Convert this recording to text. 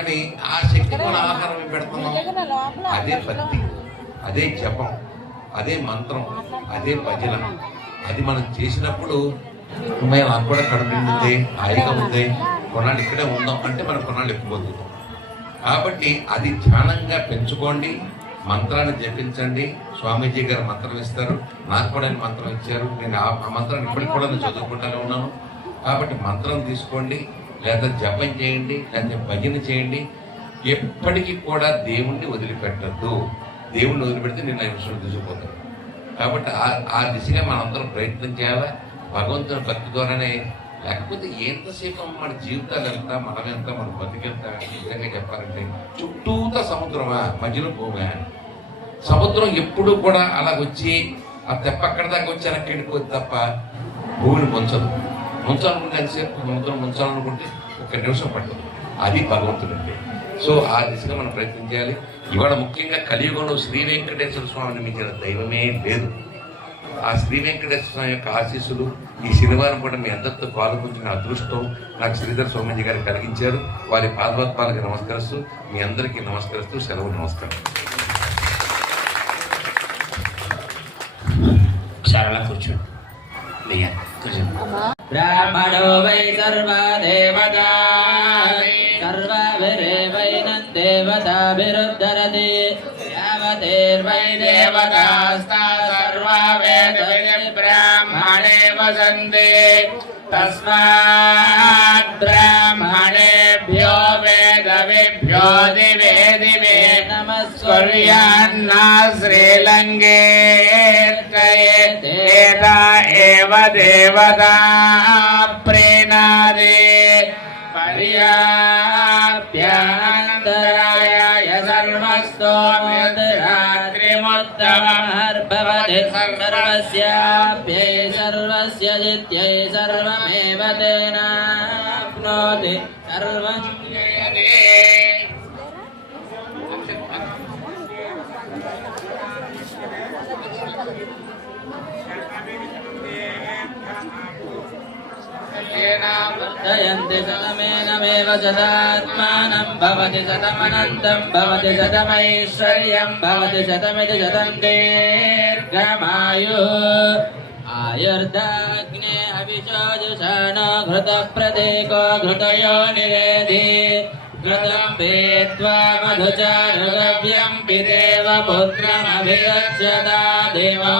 కానీ ఆ శక్తి కూడా ఆహారం పెడుతున్నాం. అదే భక్తి, అదే జపం, అదే మంత్రం, అదే భజన. అది మనం చేసినప్పుడు నాకు కూడా కడుపు నిండుంది, హాయిగా ఉంది, కొన్నాళ్ళు ఇక్కడే ఉందాం అంటే మనం కొన్నాళ్ళు ఎక్కుపోతుంది. కాబట్టి అది ధ్యానంగా పెంచుకోండి, మంత్రాన్ని జపించండి. స్వామీజీ గారు మంత్రం ఇస్తారు, నాకు కూడా మంత్రం ఇచ్చారు. నేను ఆ మంత్రాన్ని ఇప్పటికి కూడా నేను చదువుకుంటానే ఉన్నాను. కాబట్టి మంత్రం తీసుకోండి, లేదా జపం చేయండి, లేదా భజన చేయండి. ఎప్పటికీ కూడా దేవుణ్ణి వదిలిపెట్టద్దు. దేవుణ్ణి వదిలిపెడితే నేను ఆ విషయం తీసుకుపోతాను. కాబట్టి ఆ దిశగా మనందరం ప్రయత్నం చేయాలా, భగవంతుని భక్తి ద్వారానే. లేకపోతే ఎంతసేపు మన జీవితాలు ఎంత, మనం ఎంత, మన బతికెంత. నిజంగా చెప్పాలంటే చుట్టూతా సముద్రమా, మధ్యలో భూమే. సముద్రం ఎప్పుడు కూడా అలా వచ్చి ఆ తెప్ప అక్కడ దాకా వచ్చి వెనక్కి వెళ్ళిపోద్ది తప్ప భూమిని ముంచదు. ముంచాలనుకుంటే ఎంతసేపు సముద్రం ముంచాలనుకుంటే 1 నిమిషం పట్టదు. అది భగవంతుడు అంటే. సో ఆ దిశగా మనం ప్రయత్నం చేయాలి. ఇవాళ ముఖ్యంగా కలియుగంలో శ్రీ వెంకటేశ్వర స్వామిని మించిన దైవమే లేదు. ఆ శ్రీ వెంకటేశ్వర స్వామి యొక్క ఆశీస్సులు ఈ శనివారం కూడా మీ అందరితో పాల్గొంచిన అదృష్టం నాకు శ్రీధర్ స్వామీజీ గారు కలిగించారు. వారి పాదపద్మాలకు నమస్కరిస్తూ, మీ అందరికీ నమస్కరిస్తూ సెలవు. నమస్కారం. కూర్చోండి. బ్రాహ్మణో వై సర్వా దేవతా సర్వైరేవైనం దేవతాభిరుద్ధరతి యావతేర్వై దేవతాస్తా సర్వా వేదవిది బ్రాహ్మణే వసంతే తస్మాత్ బ్రాహ్మణేభ్యో వేదవిభ్యో దివే దివే నమస్కుర్యాన్నా శ్రీలంగే ఏవ దేవతా ప్రేణాదే పర్యాప్యాంతరాయ సర్వస్తోమోత్తమర్భవతి సర్వస్యాప్యై సర్వస్య జిత్యై సర్వమేవ తేనాప్నోతి సర్వం జయతే. वर्धयन्ति शतमेनमेव शतात्मानं भवति शतमनन्तं भवति शतमैश्वर्यं भवति शतमिति शतं दीर्घमायुः आयुर्दाग्ने हविषो जुषाणो घृतप्रतीको घृतयो निवेदि घृतं पीत्वा मधुचारुगव्यं पितेव पुत्रमभिगच्छता देवो